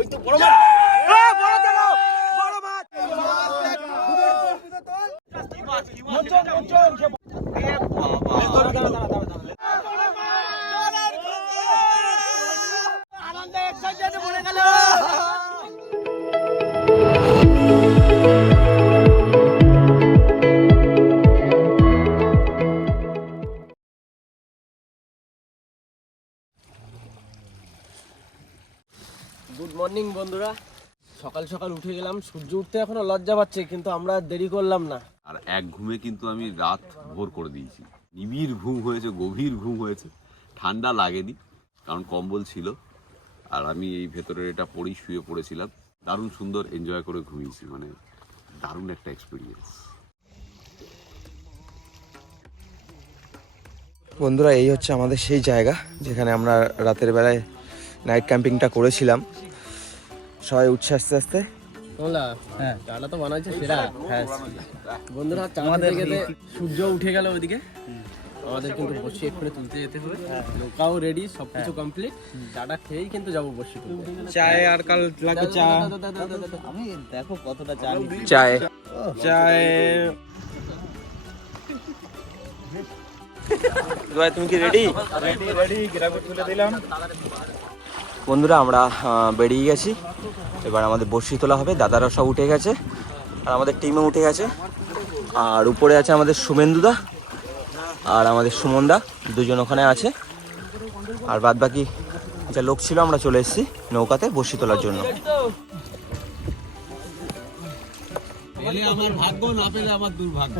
ওই তো বড় মাছ এ, বড় সকাল উঠে গেলাম সূর্য উঠতে এখনও লজ্জা পাচ্ছে কিন্তু আমরা আর দেরি করলাম না। আর এক ঘুমে কিন্তু আমি রাত ভোর করে দিয়েছি। নিবিড় ঘুম হয়েছে গভীর ঘুম হয়েছে। ঠান্ডা লাগেনি কারণ কম্বল ছিল। আর আমি এই ভেতরের এটা পরেই শুয়ে পড়েছিলাম। দারুণ সুন্দর এনজয় করে ঘুমিয়েছি মানে দারুণ একটা এক্সপিরিয়েন্স বন্ধুরা এই হচ্ছে আমাদের সেই জায়গা যেখানে আমরা রাতের বেলায় নাইট ক্যাম্পিংটা করেছিলাম। সবাই উঠছে আস্তে আস্তে। হ্যাঁ চাটা তো বানাইছে সেরা। হ্যাঁ বন্ধুরা আমাদের সূর্য উঠে গেল ওইদিকে। আমাদের কিন্তু বসি এক্ষুনি তুলতে যেতে হবে। নৌকাও রেডি সবকিছু কমপ্লিট চাটা খেয়েই কিন্তু যাব বসি চায় আর কাল লাগবে চা। আমি দেখো কতটা চা চায়। চায়। তুমি কি রেডি বন্ধুরা, আমরা বেরিয়ে গেছি। এবার আমাদের বর্ষি তোলা হবে দাদারা সব উঠে গেছে, আর আমাদের টিমও উঠে গেছে। আর উপরে আছে আমাদের শুভেন্দুদা আর আমাদের সুমনদা দুজন ওখানে আছে। আর বাদ বাকি যা লোক ছিল, আমরা চলে এসেছি নৌকাতে বসি তোলার জন্য। আমার ভাগ্য, না পেলে আমার দুর্ভাগ্য।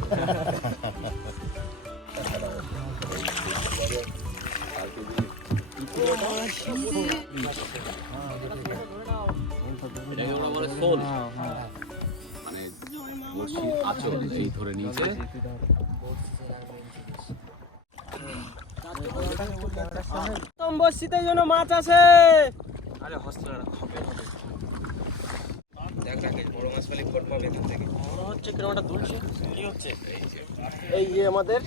এটাকে আমরা বলে শোল মানে বড়শির আঁচল এই ধরে নিয়েছে প্রথম বর্ষিতে যেন মাছ আছে মনে হচ্ছে কীরকম একটা দুলছে হচ্ছে এই যে আমাদের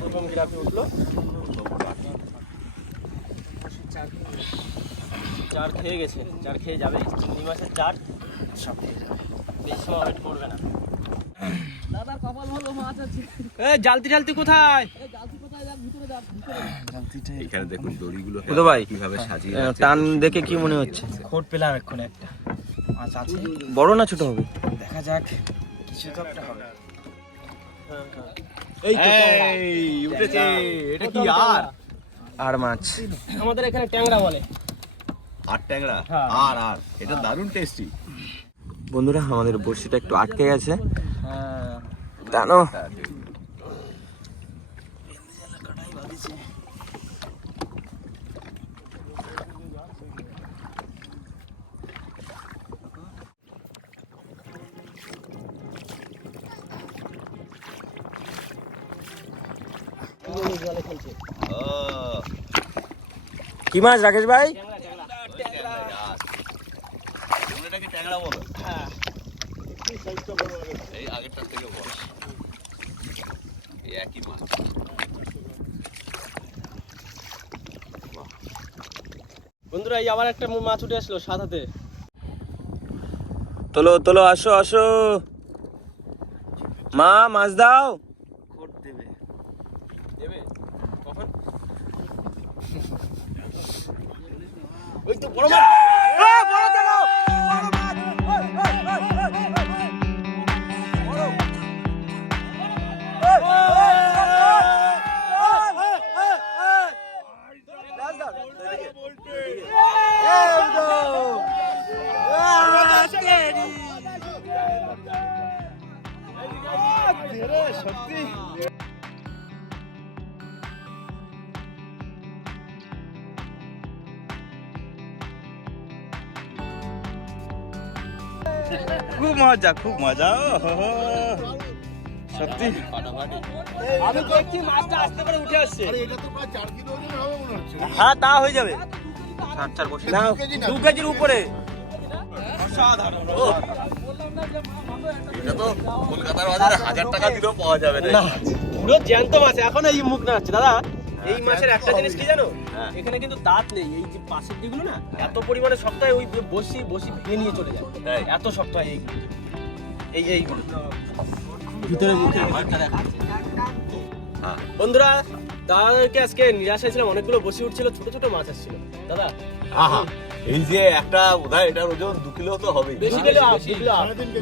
প্রথম গ্রাফি উঠল। চার খেয়ে গেছে চার খেয়ে যাবে। চিংড়ি মাছের চার? সব খেয়ে যাবে। বেশি ওয়েট করবে না। দাদা কপাল ভালো মাছ আছে। এ জালতি জালতি কোথায়? এখানে দেখুন দড়িগুলো বুধো ভাই, কীভাবে সাজিয়ে আহ, টান দেখে কি মনে হচ্ছে? খোট পেলাম এক্ষুনি একটা। মাছ আছে বড় না ছোট হবে? দেখা যাক কিছু তো একটা হবে। এই তো এই, উঠেছে। এটা কি আর? আর মাছ। আমাদের এখানে ট্যাংরা বলে। আর ট্যাংরা? হ্যাঁ। আর আর। এটা দারুণ টেস্টি বন্ধুরা আমাদের বড়শিটা একটু আটকে গেছে। জানো জলে খেলছে। কি মাছ রাকেশ ভাই? এটাকে ট্যাংরা বলো এই আগেরটার থেকে বড় একই মাছ বন্ধুরা এই আবার একটা মাছ উঠে আসলো সাদাতে তোলো তোলো আসো আসো। মা মাছ দাও খোট দেবে দেবে কখন ওই তো বড় মজা খুব মজা ও হো হো। সত্যি। আমি দেখছি মাছটা আস্তে করে উঠে আসছে। হ্যাঁ তা হয়ে যাবে। চার চার বসে। না দু কেজির উপরে। এটা তো কলকাতার বাজারে হাজার টাকা দিলেও পাওয়া যাবে না। না। পুরো জ্যান্ত মাছ এখন এই মুখ না হচ্ছে। দাদা এই মাছের একটা জিনিস কি জানো? এখানে কিন্তু দাঁত নেই। এই যে পাশের না এত পরিমাণে শক্ত হয় ওই বসি বসি ভেঙে নিয়ে চলে যায়। এত হয় এইগুলো এই ভিতরে মুখে বন্ধুরা দাদাকে আজকে নিরাশ হয়েছিলাম। অনেকগুলো বসি উঠছিল ছোট ছোট মাছ আসছিল। দাদা? আহা এই যে একটা বোধহয় এটার ওজন দু কিলো তো হবে বেশি দু কিলো আপ।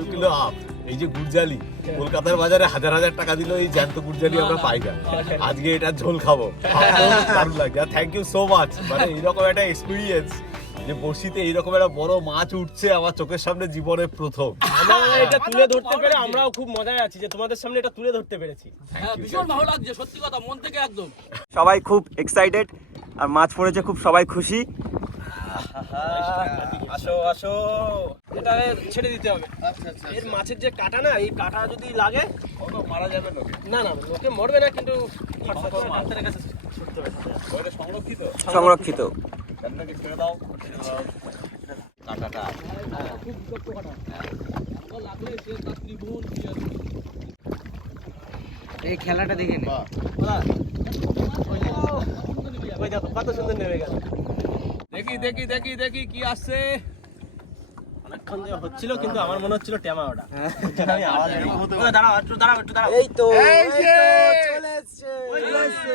দু কিলো আপ। এই যে গুড়জালি কলকাতার বাজারে হাজার হাজার টাকা দিল এই জ্যান্ত গুড়জালি আমরা পাই না। আজকে এটা ঝোল খাব। দারুণ লাগছে থ্যাংক ইউ সো মাচ মানে এইরকম একটা এক্সপিরিয়েন্স যে বড়শিতে এইরকম একটা বড় মাছ উঠছে আমার চোখের সামনে জীবনে প্রথম। আমরা এটা তুলে ধরতে পেরে আমরাও খুব মজায় আছি যে তোমাদের সামনে এটা তুলে ধরতে পেরেছি। ভীষণ ভালো লাগছে সত্যি কথা মন থেকে একদম। সবাই খুব এক্সাইটেড আর মাছ পড়েছে খুব সবাই খুশি। আসো আসো। এটা ছেড়ে দিতে হবে। এর মাছের যে কাটা না এই কাটা যদি লাগে মারা যাবে না না না লোকে মরবে না কিন্তু সংরক্ষিত? সংরক্ষিত। আপনাকে ছেড়ে দাও কাটাটা এই খেলাটা দেখে নে। ওই দেখো কত সুন্দর নেমে গেল দেখি দেখি দেখি দেখি কি আসছে। অনেকক্ষণ ধরে হচ্ছিল কিন্তু আমার মনে হচ্ছিল টেমা ওটা। আমি আওয়াজ ওই দাঁড়াও একটু দাঁড়াও একটু দাঁড়াও। এই তো। চলে এসছে। চলে এসছে।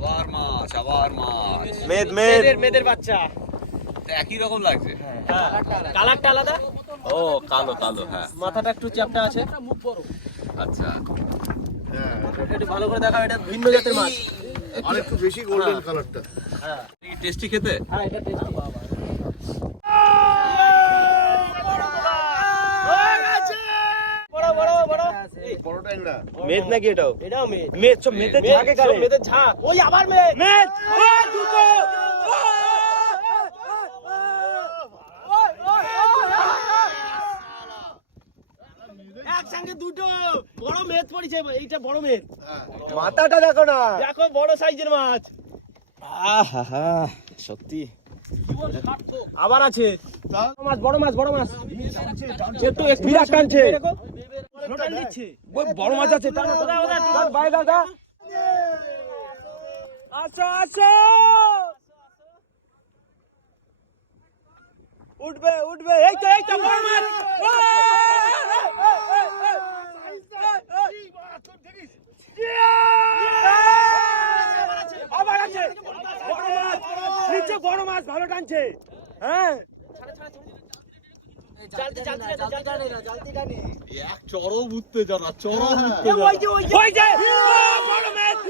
আবার মাছ আবার মাছ মেদ মেদ মেয়েদের মেয়েদের বাচ্চা। একই রকম লাগছে। কালারটা আলাদা? ও কালো কালো হ্যাঁ। মাথাটা একটু চ্যাপটা আছে। আচ্ছা। একটু ভালো করে দেখাও এটা ভিন্ন জাতের মাছ। আর একটু বেশি গোল্ডেন কালারটা টেস্টি খেতে? হ্যাঁ এটা টেস্টি বড় বড় বড় এই, বড় ট্যাংরা মেদ নাকি এটাও? এটাও মেয়ে মেদ সব মেদের ঝাঁকে কারে? মেয়েদের ঝাঁক। ওই আবার মেয়ে মেদ একসঙ্গে দুটো। বড় মেদ পড়েছে এইটা বড় মেদ। মাথাটা দেখো না। দেখো বড় সাইজের মাছ। আহা সত্যি। আবার আছে। বড় মাছ বড় মাছ। বড় মাছ বিরাট টানছে। দিচ্ছে বড় মাছ আছে বাইরে দাদা আসো আসো উঠবে উঠবে এই তো এই তো বড় মাছ আবার আছে বড় মাছ নিচে বড় মাছ ভালো টানছে হ্যাঁ জালতি জালতি জালতি জালতি জালতি এক চরম উত্তেজনা চরম ওই যে ওই যে। ওই যে ও, বড় মাছ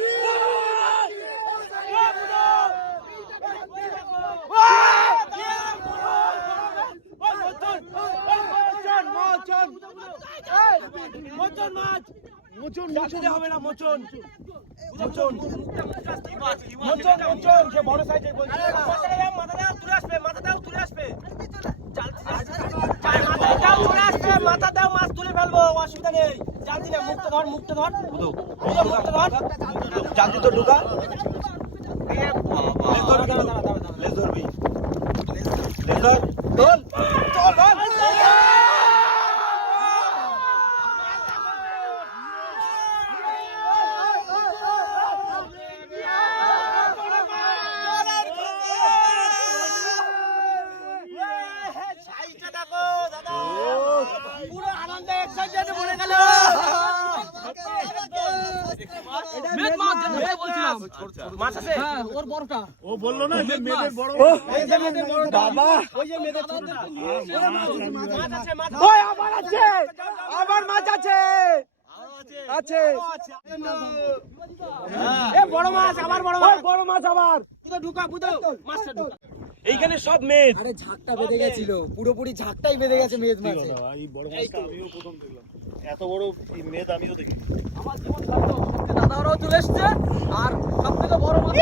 মোচন মাছ মোচন মোচন। হবে না মোচন। মোচন। মোচন মোচন। সে বড় সাইজের বলছি মাথা দাও তুলে আসবে মাথা দাও তুলে আসবে মাথা দাও তুলে আসবে মাথা দাও মাছ তুলে ফেলব অসুবিধা নেই। জানতি না মুক্ত ধর মুক্ত ধর। মুক্ত ধর। জানতি তো ঢুকা। লেজ ধরবি লেজ ধর চল চল চল সাইজটা দেখো দাদা পুরো আনন্দে এক্সাইটেড ভরে গেল মাছ আছে? ওর বড়টা। ও বলল না যে মেয়েদের বড় এই যে মেয়েদের বড় বাবা। ওই যে মেয়েদের ছোট মাছ আছে মাছ ওই আবার আছে আবার মাছ আছে। আছে। এ বড় মাছ আবার বড় মাছ। বড় মাছ আবার ঢুকা বুঝো মাছটা ঢুকা। এইখানে সব মেদ আরে ঝাঁকটা বেঁধে গেছিল। পুরোপুরি ঝাঁকটাই বেঁধে গেছে মেদ মাছে এই বড় মাছটা আমিও প্রথম দেখলাম। এত বড় এই মেদ আমিও দেখি দাদারাও চলে এসেছে। আর সবথেকে বড় মাছ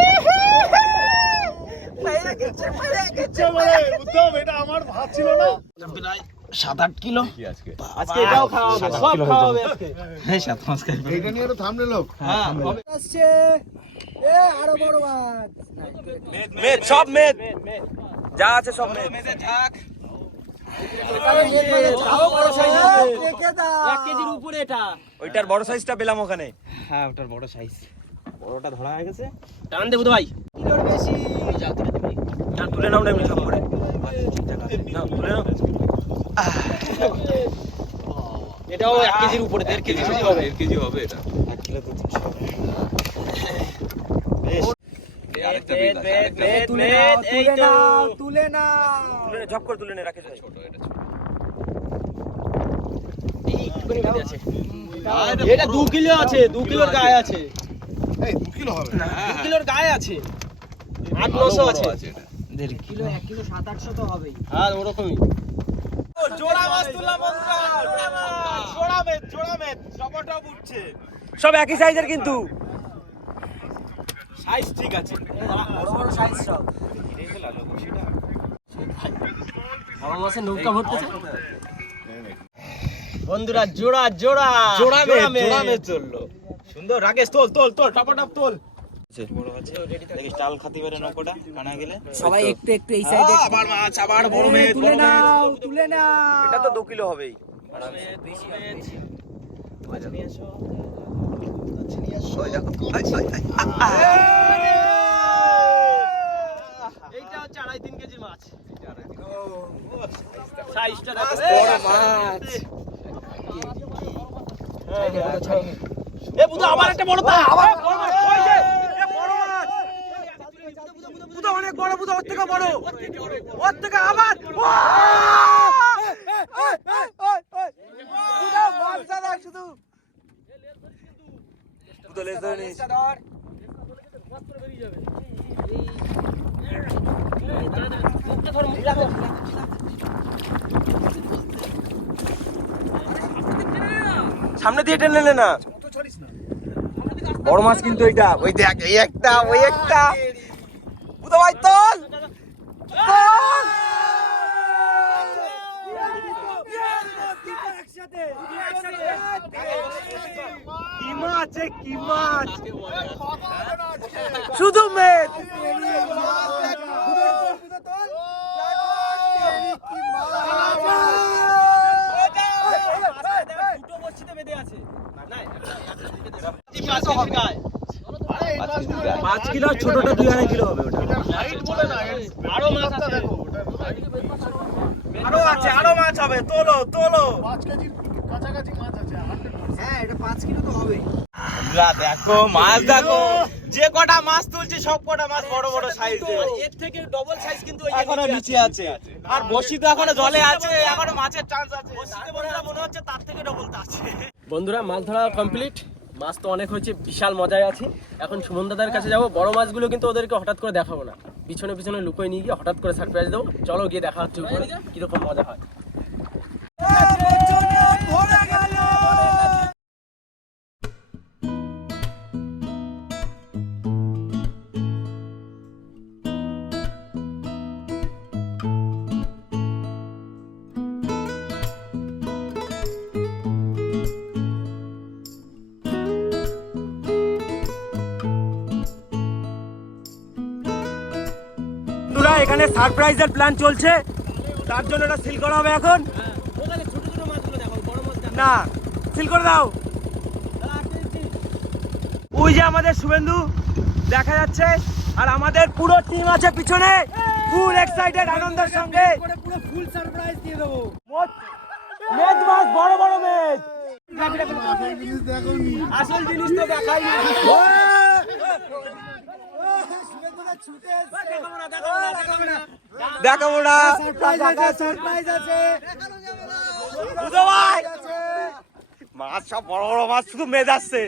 ইচ্ছে বলে উত্তম এটা আমার ভাত ছিল না। কি আজকে। আজকে এটাও খাওয়া হবে সব খাওয়া হবে আজকে। এইটা নিয়ে তো থামলে লোক। আসছে এ আরও বড় মাছ মেদ সব মেদ। যা আছে সব মেদ। উপরে এটা। ওইটার বড় সাইজটা পেলাম ওখানে। হ্যাঁ ওটার বড় সাইজ। বড়টা ধরা হয়ে গেছে। টান দেবো তো ভাই। বেশি। তুলে নাও না এমনি সব করে তুলে নাও। এটাও এক কেজির উপরে দেড় কেজি হবে। দেড় কেজি হবে এটা। দু কিলো আছে দু কিলোর গায়ে আছে। দু কিলো হবে। দু কিলোর গায়ে আছে। আট নশো আছে। এটা। কিলো এক কিলো সাত আটশো তো হবেই। আর ওরকমই। জোড়া মাছ তুললাম বন্ধুরা জোড়া জোড়া মেদ জোড়া মেদ টপটপ উঠছে সব একই সাইজের কিন্তু। সাইজ ঠিক আছে। বড় বড় সাইজ সব। আমার মাসে নৌকা ভরতেছে বন্ধুরা জোড়া জোড়া। জোড়া জোড়া চলল। সুন্দর রাকেশ তোল তোল তোল টপটপ তোল। বড় আছে দেখিস টাল খাতি পারে নৌকোটা কানা গেলে। সবাই একটু। একটু এই সাইডে আবার মাছ আবার বড় মেদ তুলে নাও তুলে নাও। এটা তো দু কিলো হবেই। এইটা হচ্ছে আড়াই তিন কেজির মাছ। সাইজটা দেখো। বড় মাছ। এ বুধ আবার একটা বড় তা। আবার বড় মাছ। অনেক বড় ওর থেকে বড়। ওর থেকে আবার শুধু। সামনে দিয়ে টেনে নে না। বড় মাছ কিন্তু এটা ওই দেখ এই একটা ওই একটা। ভাই তোল তোল! কি মাছ কি মাছ শুধু মেদ দুটো বড়শিতে বেঁধে আছে পাঁচ কিলো ছোটটা দুই আড়াই কিলো হবে ওটা। লাইট বলে না আরও মাছ আছে। দেখো ওটা আরও আছে আরও মাছ হবে। তোলো তোলো। পাঁচ কাছাকাছি মাছ আছে হ্যাঁ এটা পাঁচ কিলো তো হবে দেখো মাছ দেখো। যে কটা মাছ তুলছি সব কটা মাছ বড় বড় সাইজে এর। থেকে ডবল সাইজ কিন্তু এখনও নিচে আছে। আর বসি তো এখনও জলে আছে এখনও মাছের চান্স আছে। বসিতে বন্ধুরা মনে হচ্ছে তার থেকে ডবল আছে। বন্ধুরা মাছ ধরা কমপ্লিট মাছ তো অনেক হয়েছে, বিশাল মজায় আছে। এখন সুমন দাদার কাছে যাব, বড় মাছগুলো কিন্তু ওদেরকে হঠাৎ করে দেখাবো না। পিছনে পিছনে লুকোয় নিয়ে গিয়ে হঠাৎ করে সারপ্রাইজ দেবো। চলো গিয়ে দেখা হচ্ছে কীরকম মজা হয়। এখানে সারপ্রাইজের প্ল্যান চলছে। তার জন্য এটা সিল করা হবে এখন। ওখানে ছোট ছোট মাছগুলো বড় মাছ না সিল করে দাও। ওই যে আমাদের শুভেন্দু দেখা যাচ্ছে। আর আমাদের পুরো টিম আছে পিছনে। ফুল এক্সাইটেড আনন্দের সঙ্গে। পুরো ফুল সারপ্রাইজ দিয়ে দেবো। মেদ মাছ বড় বড় মেদ। আসল জিনিস তো দেখাই দেখাবো না। সারপ্রাইজ আছে সারপ্রাইজ আছে বুঝো ভাই মাছ সব বড় বড় মাছ শুধু মেদ আসছে।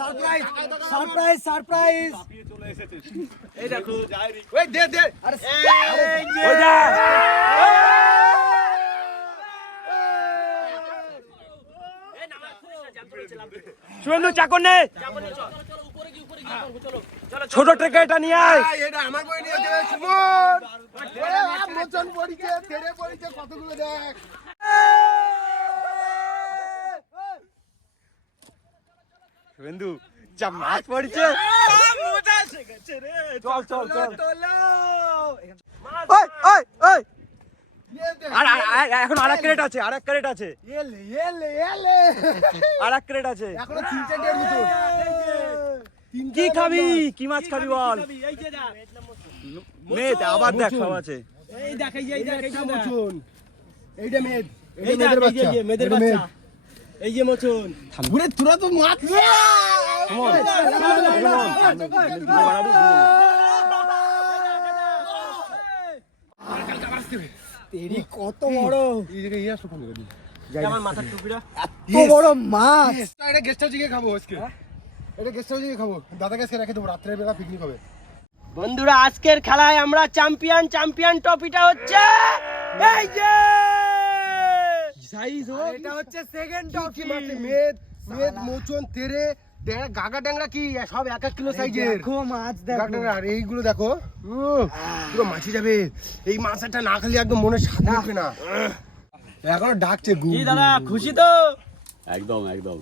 সারপ্রাইজ সারপ্রাইজ সারপ্রাইজ ওই যা। শুভেন্দু চাকর নে। ছোট ট্রেকে এটা নিয়ে আয়। এটা আমার বই নিয়ে যাবে সুমন মোচন পড়িছে তেরে পড়িছে কতগুলো দেখ। বন্ধু যা মাছ পড়ছে। চল চল চল। ওই ওই ওই। আর এখন আর এক ক্রেট আছে আর এক ক্রেট আছে এলে এলে এলে আর এক ক্রেট আছে এখনও তিন চারটের ভিতর কি খাবি কি মাছ খাবি বল মেয়ে আবার দেখ আছে মোচন এইটা মেদ বাচ্চা বাচ্চা এই যে মোচন ঘুরে তোরা তো মাছ তেরি কত বড়। আমার মাথার টুপিটা। এত বড় মাছ। এটা গেস্ট হাউসে গিয়ে খাব আজকে। এটা গেস্ট হাউসে গিয়ে খাব। দাদা কাছে রেখে দেবো রাত্রের বেলা পিকনিক হবে। বন্ধুরা আজকের খেলায় আমরা চ্যাম্পিয়ন চ্যাম্পিয়ন ট্রফিটা হচ্ছে এই যে! এটা হচ্ছে সেকেন্ড টপি মেদ? মেদ মোচন তেরে গাগা ট্যাংরা কি? সব এক এক কিলো সাইজের দেখো মাছ দেখো। ট্যাংরা আর এইগুলো দেখো। পুরো মাছি যাবে। এই মাছটা না খেলে একদম মনে স্বাদ লাগবে না। এখনও ডাকছে গু দাদা খুশি তো? একদম একদম।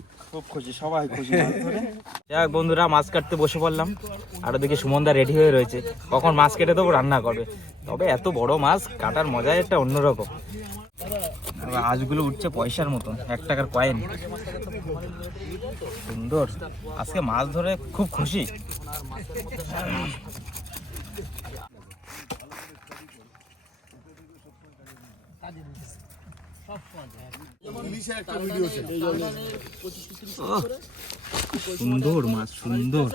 যাক বন্ধুরা মাছ কাটতে বসে পড়লাম। আর ওদিকে সুমনদা রেডি হয়ে রয়েছে। কখন মাছ কেটে দেবো রান্না করবে। তবে এত বড় মাছ কাটার মজাই একটা অন্যরকম। আজগুলো উঠছে পয়সার মতন, এক টাকার কয়েন সুন্দর। আজকে মাছ ধরে খুব খুশি। সুন্দর মাছ, সুন্দর।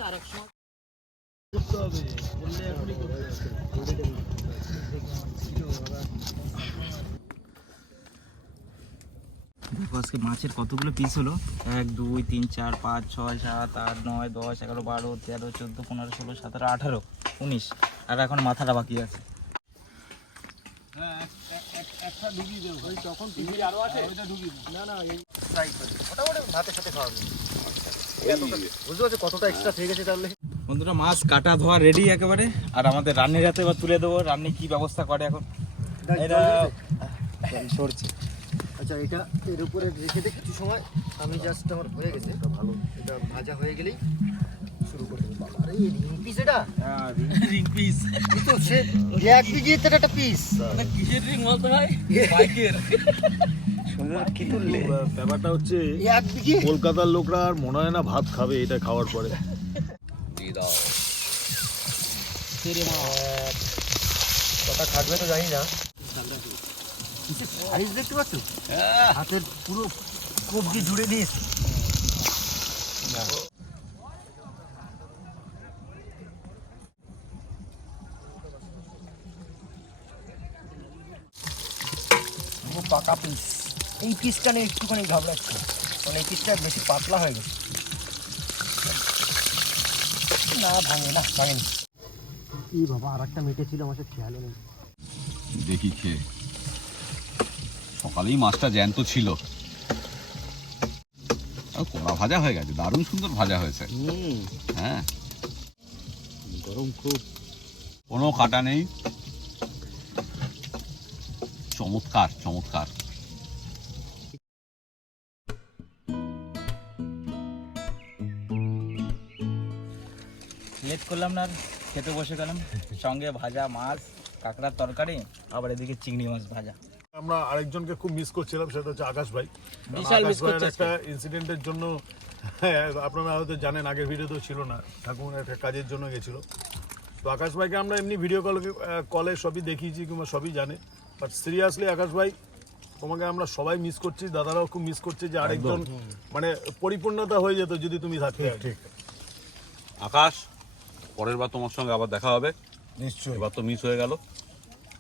দেখো আজকে মাছের কতগুলো পিস হলো? এক দুই তিন চার পাঁচ ছয় সাত আট নয় দশ এগারো বারো তেরো চোদ্দ পনেরো ষোলো সতেরো আঠারো উনিশ। আর এখন মাথাটা বাকি আছে। তাহলে? বন্ধুরা মাছ কাটা ধোয়া রেডি একেবারে। আর আমাদের রান্নির হাতে এবার তুলে দেবো। রান্নি কি ব্যবস্থা করে এখন? সরছে। আচ্ছা এটা এর উপরে রেখে দে কিছু সময় আমি জাস্ট আমার হয়ে গেছে এটা ভালো এটা ভাজা হয়ে গেলেই শুরু করে দেবো বাবা আরে রিং পিস এটা? রিং পিস তো সে এক বিঘিয়ে তো একটা পিস কিসের রিং বলতে হয় বাইকের। ব্যাপারটা হচ্ছে এক বিঘি কলকাতার লোকরা আর মনে হয় না ভাত খাবে এটা খাওয়ার পরে। কথা খাটবে তো জানি না। সাইজ দেখতে পাচ্ছ? হাতের পুরো কবজি জুড়ে দিয়েছে পাকা পিস এই পিসটা নিয়ে একটুখানি ঘাবড়াচ্ছে। কারণ এই পিসটা বেশি পাতলা হয়ে গেছে। না ভাঙে না ভাঙেনি ই বাবা আর একটা মেটে ছিল আমার খেয়ালও নেই। দেখি খেয়ে। সকালেই মাছটা জ্যান্ত ছিল। আর কড়া ভাজা হয়ে গেছে দারুণ সুন্দর ভাজা হয়েছে। হ্যাঁ। গরম খুব। কোনো কাটা নেই। চমৎকার চমৎকার। লেট করলাম না খেতে বসে গেলাম। সঙ্গে ভাজা মাছ কাঁকড়ার তরকারি আবার এদিকে চিংড়ি মাছ ভাজা। আমরা আরেকজনকে খুব মিস করছিলাম সেটা হচ্ছে আকাশ ভাই। আকাশ ভাইয়ের একটা ইনসিডেন্টের জন্য হ্যাঁ, আপনারা হয়তো জানেন আগের ভিডিওতেও ছিল না। ঠাকুর একটা কাজের জন্য গেছিল। তো আকাশ ভাইকে আমরা এমনি ভিডিও কল কলে সবই দেখিয়েছি কিংবা সবই জানে। বাট সিরিয়াসলি আকাশ ভাই তোমাকে আমরা সবাই মিস করছি দাদারাও খুব মিস করছে যে আরেকজন মানে পরিপূর্ণতা হয়ে যেত যদি তুমি থাকতে। ঠিক আকাশ পরের বার তোমার সঙ্গে আবার দেখা হবে। নিশ্চয়ই। এবার তো মিস হয়ে গেল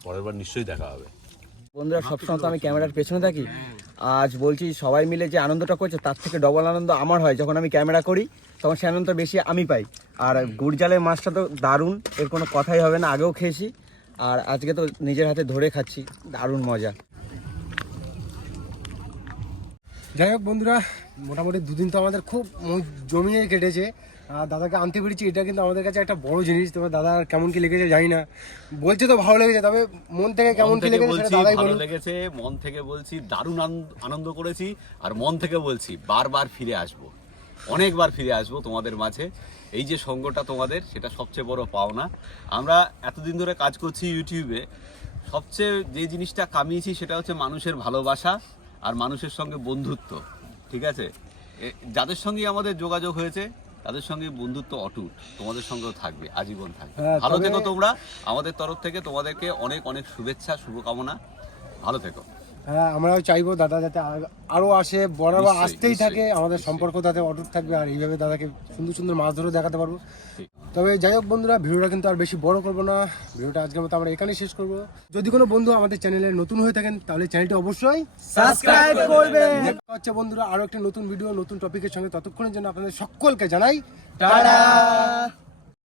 পরের বার নিশ্চয়ই দেখা হবে। বন্ধুরা সবসময় তো আমি ক্যামেরার পেছনে থাকি। আজ বলছি সবাই মিলে যে আনন্দটা করছে তার থেকে ডবল আনন্দ আমার হয়। যখন আমি ক্যামেরা করি তখন সে আনন্দ বেশি আমি পাই। আর গুড়জালের মাছটা তো দারুণ এর কোনো কথাই হবে না আগেও খেয়েছি। আর আজকে তো নিজের হাতে ধরে খাচ্ছি দারুণ মজা। যাই হোক বন্ধুরা মোটামুটি দুদিন তো আমাদের খুব জমিয়ে কেটেছে। দাদাকে আনতে পেরেছি এটা কিন্তু আমাদের কাছে একটা বড় জিনিস। তোমার দাদা কেমন কি লেগেছে জানি না। বলছে তো ভালো লেগেছে তবে মন থেকে কেমন কি লেগেছে সেটা দাদাই ভালো লেগেছে মন থেকে বলছি দারুণ আনন্দ- করেছি আর মন থেকে বলছি বারবার ফিরে আসব। অনেকবার ফিরে আসব তোমাদের মাঝে। এই যে সঙ্গটা তোমাদের সেটা সবচেয়ে বড় পাওনা। আমরা এতদিন ধরে কাজ করছি ইউটিউবে। সবচেয়ে যে জিনিসটা কামিয়েছি সেটা হচ্ছে মানুষের ভালোবাসা আর মানুষের সঙ্গে বন্ধুত্ব ঠিক আছে? যাদের সঙ্গে আমাদের যোগাযোগ হয়েছে তাদের সঙ্গে বন্ধুত্ব অটুট। তোমাদের সঙ্গেও থাকবে আজীবন থাকবে। হ্যাঁ, ভালো থেকো তোমরা। আমাদের তরফ থেকে তোমাদেরকে অনেক অনেক শুভেচ্ছা শুভকামনা। ভালো থেকো। হ্যাঁ আমরাও চাইব দাদা যাতে আর- আরও আসে বরাবর আসতেই থাকে আমাদের সম্পর্ক তাতে অটুট থাকবে আর এইভাবে দাদাকে সুন্দর সুন্দর মাছ ধরে দেখাতে পারব। তবে যাই হোক বন্ধুরা ভিডিওটা কিন্তু আর বেশি বড় করব না। ভিডিওটা আজকের মতো আমরা এখানেই শেষ করব। যদি কোনো বন্ধু আমাদের চ্যানেলে নতুন হয়ে থাকেন তাহলে চ্যানেলটি অবশ্যই সাবস্ক্রাইব করবেন। হচ্ছে বন্ধুরা আরও একটা নতুন ভিডিও নতুন টপিকের সঙ্গে। ততক্ষণের জন্য আপনাদের সকলকে জানাই টাটা!